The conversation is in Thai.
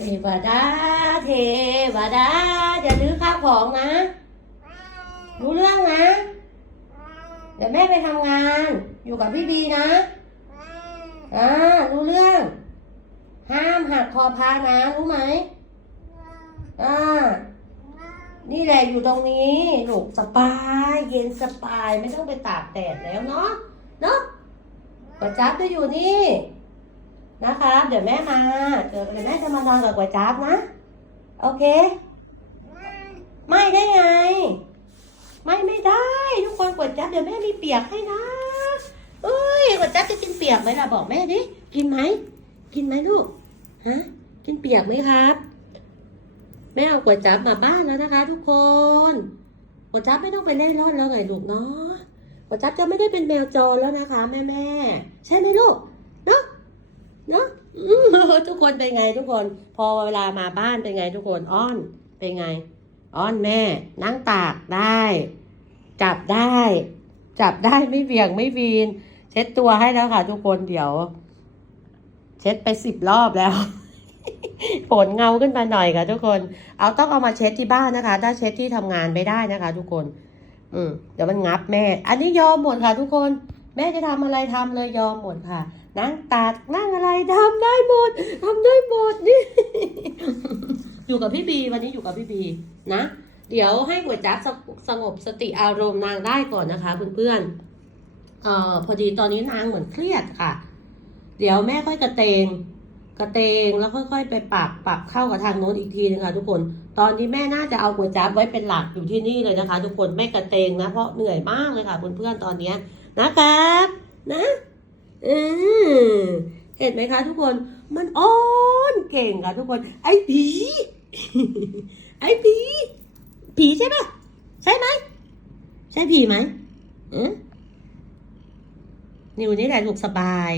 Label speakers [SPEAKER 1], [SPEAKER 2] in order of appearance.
[SPEAKER 1] เทวดา เทวดาอย่าลื้อข้าวของนะ รู้เรื่องนะ เดี๋ยวแม่ไปทำงาน อยู่กับพี่บีนะอ่ารู้เรื่อง ห้ามหักคอพานะรู้ไหมอ่านี่แหละอยู่ตรงนี้ลูกสบายเย็นสบายไม่ต้องไปตากแดดแล้วเนาะเนาะกวจับจะอยู่นี่ นะคะ เดี๋ยวแม่มา เดี๋ยวแม่จะมานอนกับกวจับนะ โอเค ไม่ได้ไง ไม่ไม่ได้ ทุกคนกวจับเดี๋ยวแม่มีเปียกให้นะเอ้ยกวจับจะกินเปียกไหมล่ะบอกแม่ดิกินไหมกินไหมลูกฮะกินเปียกไหมครับแม่เอาก๋วยจั๊บมาบ้านแล้วนะคะ ทุกคนก๋วยจั๊บไม่ต้องไปเล่นร่อนแล้วไงลูกเนาะก๋วยจั๊บจะไม่ได้เป็นแมวจรแล้วนะคะ แม่แม่ใช่ไหมลูก เนาะทุกคนเป็นไงทุกคน พอเวลามาบ้านเป็นไงทุกคนอ้อนเป็นไง อ้อนแม่ นั่งตากได้ จับได้ จับได้ไม่เบี่ยงไม่วีน เช็ดตัวให้แล้วค่ะ ทุกคนเดี๋ยว เช็ดไปสิบรอบแล้วผลเงาขึ้นมาหน่อยค่ะ ทุกคน เอาต้องเอามาเช็ดที่บ้านนะคะ ถ้าเช็ดที่ทำงานไม่ได้นะคะ ทุกคน อืมเดี๋ยวมันงับแม่ อันนี้ยอมหมดค่ะ ทุกคน แม่จะทำอะไรทำเลยยอมหมดค่ะนั่งตัดนั่งอะไรทำได้หมดทำได้หมดนี่ อยู่กับพี่บีวันนี้อยู่กับพี่บีนะ เดี๋ยวให้ก๋วยจั๊บสงสงบสติอารมณ์นางได้ก่อนนะคะเพื่อนๆเอ่อพอดีตอนนี้นางเหมือนเครียดค่ะ เดี๋ยวแม่ค่อยกระเตงกระเตงแล้วค่อย ๆ ไปปรับปรับเข้ากับทางโน้นอีกทีนึงค่ะทุกคน ตอนนี้แม่น่าจะเอาก๋วยจั๊บไว้เป็นหลักอยู่ที่นี่เลยนะคะ ทุกคนไม่กระเตงนะเพราะเหนื่อยมากเลยค่ะเพื่อนๆตอนเนี้ยนะครับ นะ เออเห็นไหมคะทุกคน มันอ้อนเก่งค่ะทุกคน ไอ้ผี ไอ้ผี ผีใช่ปะใช่ไหม ใช่ผีไหมเออนิวนี่แหละลูกสบาย